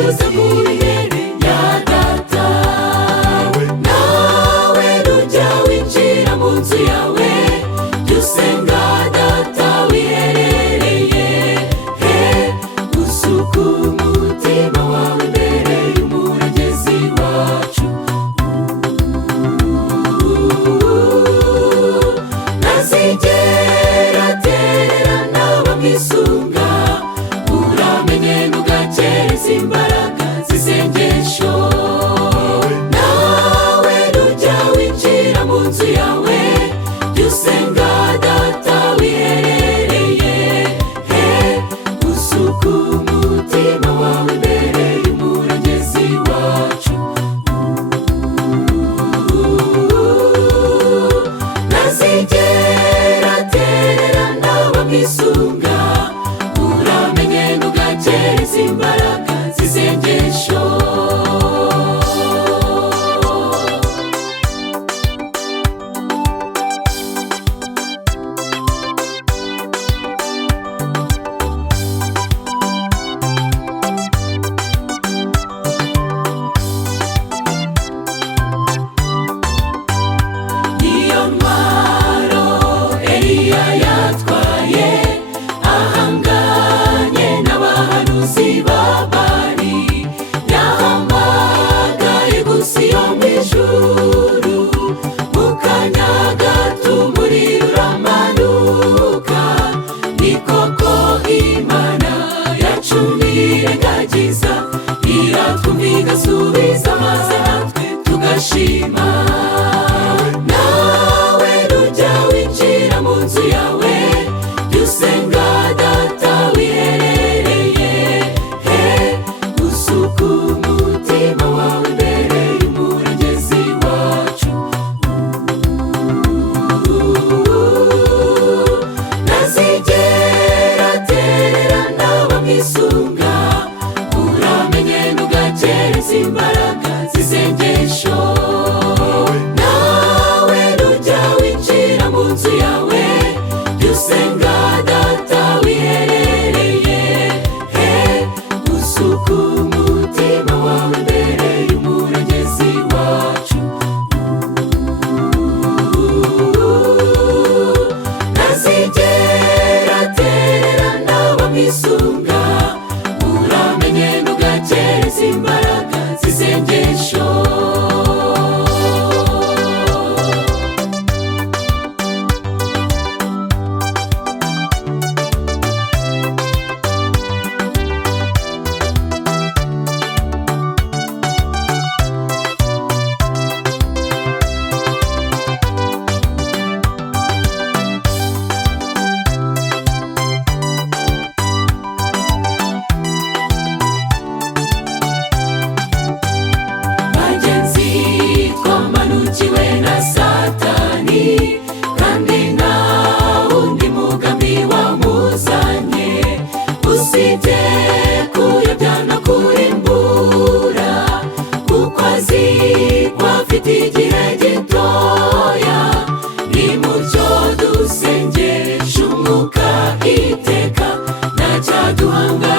tuza kubirere ya data. Nawe rujya winjira mu nzu yawe, jya usenga data wiherereye, usuka umutima wawe imbere y'umurengezi wacu. Ntazigera atererana abamwisunga, uramenye ntugakereze imbaraga z'isengesho. Nawe rujya winjira mu nzu yawe, jya usenga data wiherereye, usuka umutima wawe imbere y'umurengezi wacu. Ntazigera atererana abamwisunga, uramenye ntugakereze imbaraga z'isengesho. Niyo ntwaro Eliya yatwaye ahanganye n'abahanuzi b'Abali, yahamagaye gusa iyo mu ijuru, mu kanya gato umuriro uramanuka. Ni koko Imana yacu ntirengagiza, iratwumva igasubiza maze natwe tugashima. Nawe rujya winjira mu nzu yawe, jya usenga data wiherereye, usuka umutima wawe imbere y'umurengezi wacu. Ntazigera atererana abamwisunga, uramenye ntugakereze imbaraga z'isengesho. Nawe rujya winjira mu nzu yawe, jya usenga data wiherereye, usuka umutima wawe imbere y'umurengezi wacu. Ntazigera atererana abamwisunga, uramenye ntugakereze imbaraga z'isengesho. Bagenzi, twamanukiwe na Satani, kandi nta wundi mugambi wamuzanye, usibye kuyobya no kurimbura, kuko azi ko afite igihe gitoya. Nimucyo dusengeshe umwuka iteka, ntacyaduhanga